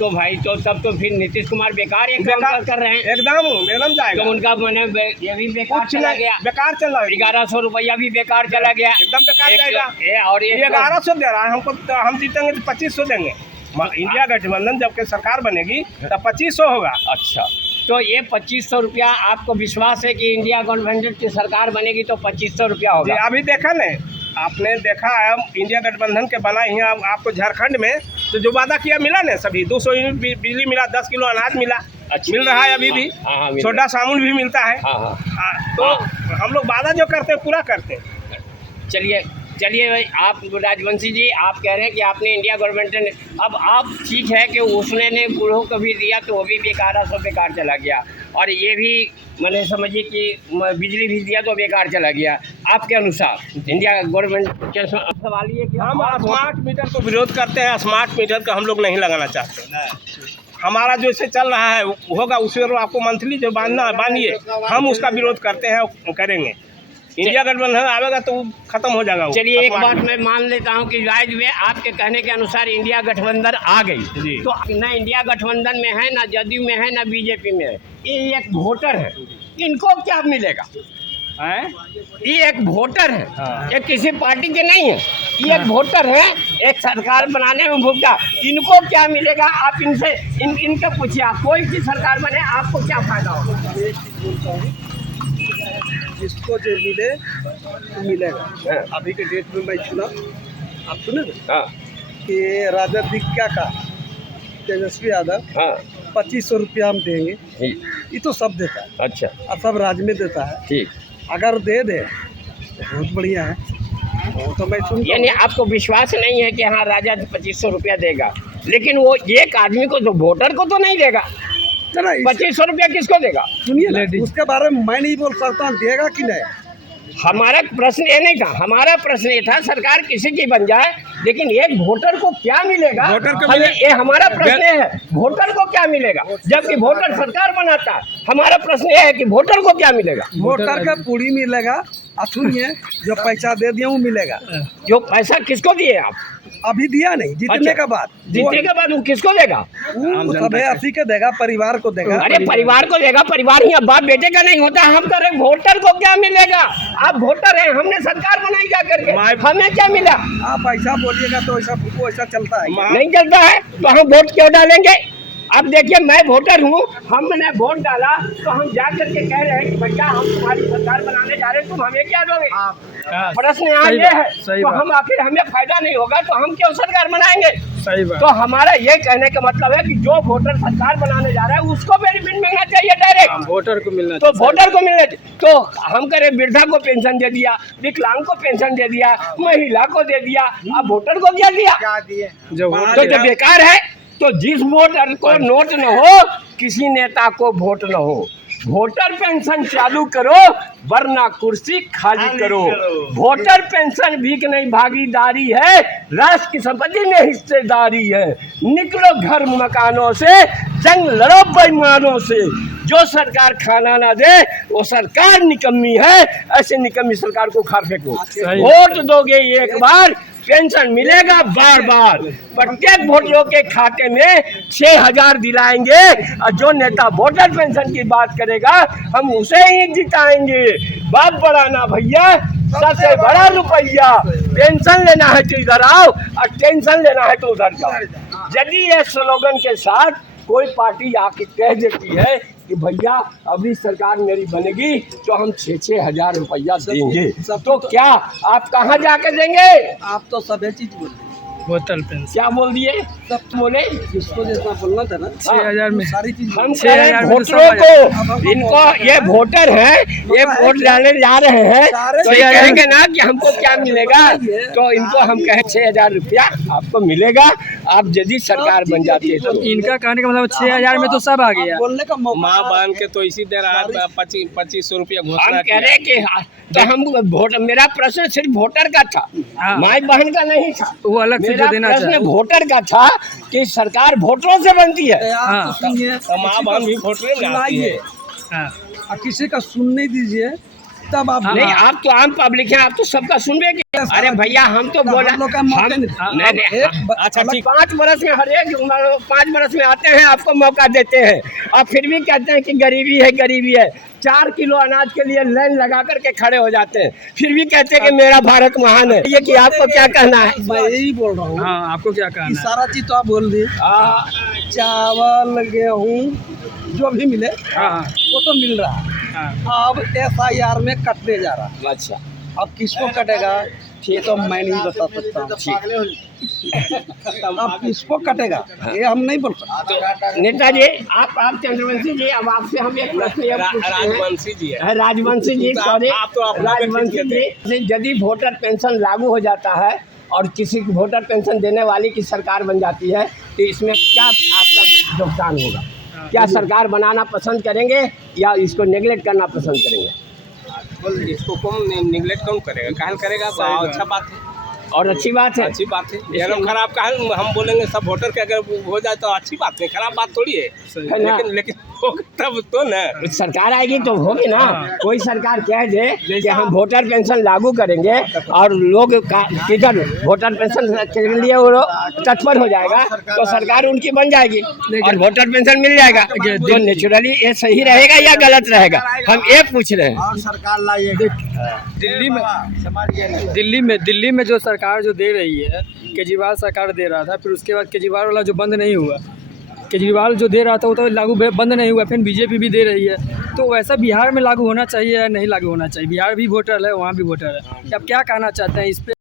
तो भाई तो तब तो फिर नीतीश कुमार बेकार एक काम कर रहे हैं। एकदम जाएगा। तो उनका मैंने ये भी बेकार चला गया, बेकार चल रहा है। 1100 रुपया भी बेकार चला गया, एकदम बेकार जाएगा। और ये 1100 दे रहा है हमको, तो हम जीतेंगे तो 2500 देंगे। इंडिया गठबंधन जबकि सरकार बनेगी तो 2500 होगा। अच्छा, तो ये 2500 रुपया आपको विश्वास है कि इंडिया गठबंधन की सरकार बनेगी तो 2500 रुपया होगा? अभी देखा नहीं आपने, देखा है इंडिया गठबंधन के बना यहाँ आपको झारखंड में तो जो वादा किया मिला ना, सभी 200 यूनिट बिजली मिला, 10 किलो अनाज मिला। अच्छा, मिल रहा है अभी भी। छोटा साबुन भी मिलता है। तो हम लोग वादा जो करते हैं पूरा करते हैं। चलिए भाई, आप राजवंशी जी आप कह रहे हैं कि आपने इंडिया गवर्नमेंट ने, अब आप ठीक है कि उसने ने बूढ़ों को भी दिया तो वो भी बेकार चला गया, और ये भी मैंने समझिए कि बिजली भी दिया तो बेकार चला गया। आपके अनुसार इंडिया गवर्नमेंट के सवाल ये कि हम स्मार्ट मीटर को विरोध करते हैं। स्मार्ट मीटर का हम लोग नहीं लगाना चाहते। हमारा जो इससे चल रहा है होगा, उसी पर आपको मंथली जो बांधना है बांधिए। हम उसका विरोध करते हैं, करेंगे। इंडिया गठबंधन आवेगा तो खत्म हो जाएगा। चलिए एक बात मैं मान लेता हूं कि राज्य में आपके कहने के अनुसार इंडिया गठबंधन आ गई, तो न इंडिया गठबंधन में है, ना जदयू में है, ना बीजेपी में है, ये एक वोटर है, इनको क्या मिलेगा? ये एक वोटर है। हाँ। ये किसी पार्टी के नहीं है, ये एक वोटर है, एक सरकार बनाने में भूखा। इनको क्या मिलेगा? आप इनसे इनके पूछिए, आप कोई की सरकार बने आपको क्या फायदा होगा? जिसको जो मिले तो मिलेगा। अभी के डेट में मैं सुना, आप सुने कि राजद क्या का तेजस्वी यादव 2500 रुपया हम देंगे, ये तो सब देता है। अच्छा, और सब राज्य में देता है। ठीक, अगर दे दे तो बहुत बढ़िया है। तो मैं सुन, यानी आपको विश्वास नहीं है कि हाँ राजद 2500 रुपया देगा, लेकिन वो एक आदमी को तो वोटर को तो नहीं देगा। 2500 रुपया किसको देगा? सुनिए, उसके बारे में मैं नहीं बोल सकता देगा कि नहीं। हमारा प्रश्न ये नहीं था, हमारा प्रश्न ये था सरकार किसी की बन जाए, लेकिन एक वोटर को क्या मिलेगा? ये हमारा प्रश्न है, वोटर को क्या मिलेगा? जबकि वोटर सरकार बनाता है। हमारा प्रश्न ये है कि वोटर को क्या मिलेगा? वोटर का पूरी मिलेगा। सुनिए, जो पैसा दे दिया वो मिलेगा। जो पैसा किसको दिए आप? अभी दिया नहीं, जीतने के बाद। जीतने के बाद वो किसको देगा? अभी के देगा, परिवार को देगा। अरे परिवार को देगा, परिवार ही बाप बेटे का नहीं होता। हम कह रहे वोटर को क्या मिलेगा? आप वोटर हैं, हमने सरकार बनाई क्या करके, हमें क्या मिला? आप ऐसा बोलिएगा तो ऐसा चलता है? नहीं चलता है तो हम वोट क्यों डालेंगे? अब देखिए, मैं वोटर हूँ, हमने वोट डाला तो हम जा करके कह रहे हैं कि भैया हम तुम्हारी सरकार बनाने जा रहे हैं, तुम हमें क्या दोगे? प्रश्न यहाँ ये है, तो हम आखिर हमें फायदा नहीं होगा तो हम क्यों सरकार बनाएंगे? तो हमारा ये कहने का मतलब है कि जो वोटर सरकार बनाने जा रहा है उसको बेनिफिट मिलना चाहिए डायरेक्ट, वोटर को मिलना। तो वोटर को मिलना चाहिए। तो हम करें वृद्धा को पेंशन दे दिया, विकलांग को पेंशन दे दिया, महिला को दे दिया, अब वोटर को क्या दिया? जो बेकार है। तो जिस वोटर को नोट न हो, किसी नेता को वोट न हो, वोटर पेंशन चालू करो वरना कुर्सी खाली करो। वोटर पेंशन भीख नहीं भागीदारी है, राष्ट्र की संपत्ति में हिस्सेदारी है। निकलो घर मकानों से, जंग लड़ो बेईमानों से। जो सरकार खाना ना दे वो सरकार निकम्मी है, ऐसे निकम्मी सरकार को खा फेंको। वोट दोगे एक बार, पेंशन मिलेगा बार बार। प्रत्येक वोटरों के खाते में 6000 दिलाएंगे, और जो नेता वोटर पेंशन की बात करेगा हम उसे ही जिताएंगे। बाप बड़ा ना भैया, सबसे बड़ा रुपया। पेंशन लेना है तो इधर आओ, और टेंशन लेना है तो उधर जाओ। यदि ये स्लोगन के साथ कोई पार्टी आके कह देती है कि भैया अभी सरकार मेरी बनेगी तो हम 6-6 हजार रुपया देंगे, तो क्या आप कहाँ जाके देंगे? आप तो सभी चीज बोल रहे, वोटर पेंशन क्या बोल दिए? सब बोले, जिसको जैसा बोलना था ना 6000 में सारी चीज। हम वोटरों को, इनको ये वोटर है, ये वोट डालने जा रहे हैं, तो ये कहेंगे ना कि हमको क्या मिलेगा, तो इनको हम कहें 6000 रुपया आपको मिलेगा, आप यदि सरकार बन जाती है तो। इनका कहने का मतलब 6000 में तो सब आ गया। बोलने का माँ बहन के तो इसी दे रहा है 2500 रुपया घोषणा। हम कह रहे कि तो हम वोट, मेरा प्रश्न सिर्फ वोटर का था, माई बहन का नहीं था। वो अलग से देना प्रश्न वोटर का था कि सरकार वोटरों से बनती है। माँ बहन भी वोटर किसी का सुनने दीजिए तब आप। नहीं, आप तो आम पब्लिक हैं, आप तो सबका सुनबे। अरे भैया हम तो बोला हम लोग का मौका नहीं था। नहीं, अच्छा, ठीक। 5 बरस में हर एक 5 बरस में आते हैं, आपको मौका देते हैं और फिर भी कहते हैं कि गरीबी है गरीबी है। 4 किलो अनाज के लिए लाइन लगा करके खड़े हो जाते हैं, फिर भी कहते हैं कि मेरा भारत महान है। ये कि आपको क्या कहना है? मैं यही बोल रहा हूँ, हाँ, आपको क्या कि कहना है? सारा चीज तो आप बोल दिए। चावल गेहूँ जो भी मिले हाँ हाँ वो तो मिल रहा है। हाँ अब SIR में कटने जा रहा है। अच्छा, अब किसको कटेगा ये तो मैं नहीं बता सकता हूँ। अब किसको कटेगा ये हम नहीं बोल सकते। नेताजी आप चंद्रवंशी जी, अब आपसे हम एक प्रश्न ये पूछते हैं। राजवंशी जी है। राजवंशी जी, सॉरी, आप तो आप राजवंशी जी, यदि वोटर पेंशन लागू हो जाता है और किसी को वोटर पेंशन देने वाली की सरकार बन जाती है, तो इसमें क्या आपका योगदान होगा? क्या सरकार बनाना पसंद करेंगे या इसको नेगलेक्ट करना पसंद करेंगे? इसको कौन निगलेक्ट कौन करेगा? काहे करेगा? अच्छा बात है और अच्छी बात है। अच्छी बात है। ये खराब काहे हम बोलेंगे? सब वोटर के अगर हो जाए तो अच्छी बात है, खराब बात थोड़ी है। है ना? लेकिन तब तो ना सरकार आएगी तो होगी ना। कोई सरकार कह दे कि हम वोटर पेंशन लागू करेंगे और लोग किधर वोटर पेंशन के लिए वो लोग तत्पर हो जाएगा, तो सरकार उनकी बन जाएगी और वोटर पेंशन मिल जाएगा। तो नेचुरली ये सही रहेगा या गलत रहेगा, हम ये पूछ रहे हैं। और सरकार लाइए दिल्ली में जो सरकार जो दे रही है, केजरीवाल सरकार दे रहा था, फिर उसके बाद केजरीवाल वाला जो बंद नहीं हुआ, केजरीवाल जो दे रहा था वो तो लागू बंद नहीं हुआ, फिर बीजेपी भी दे रही है। तो वैसा बिहार में लागू होना चाहिए या नहीं लागू होना चाहिए? बिहार भी वोटर है, वहाँ भी वोटर है। आप क्या कहना चाहते हैं इस पे?